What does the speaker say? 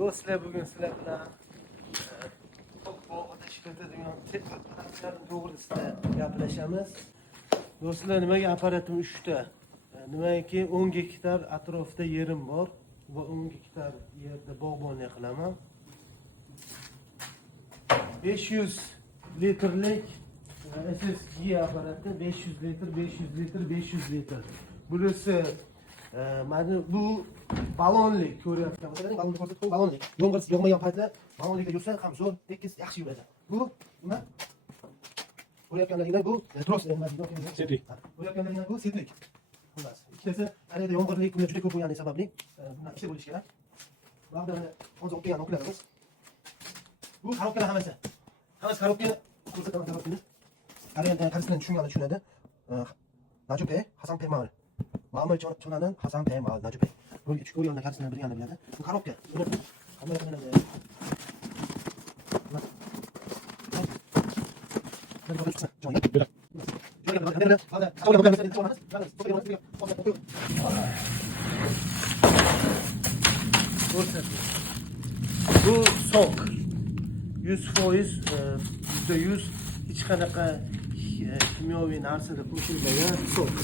Do'stlar, bugun sizlar bilan bog'da ishlatadigan apparatlar to'g'risida gaplashamiz. Do'stlar, nimaga apparatim 3 ta? Nimaiki 10 gektar atrofida yerim bor va 10 gektar yerda bog'bonlik qilaman. 500 litrlik SSG apparati, 500 litr, 500 litr, 500 litr. Bunisi mana bu balonlik ko'ryapsizlar. Balonni ko'rsatib, balonlik. Yomg'ir yog'magan paytda balonlikda yursa ham zo'r, tekis, yaxshi yuradi. Bu nima? Ko'ryapganlaringlar bu tros emas, setrik. Ko'ryapganlaringlar bu setrik. Xullas, ikkitasi anada yomg'irli kunlar juda ko'p bo'lgani sababli bundan ikkita bo'lish kerak. Ba'zida hozir o'qigan o'qilamiz. Bu korobkalar hammasi. Hammasi korobka ko'rsataman korobkani. Qarisini tushunadi. Najib Hasan Peymal. Ma'mur cho'nadan Hasan Peymal Najib. Bu ichki ko'rganda qarisini bilgani biladi. Bu korobka. Hamma biladi. Bu sok 100%, %100 hech qanaqa kimyoviy narsada qo'shilmagan sok.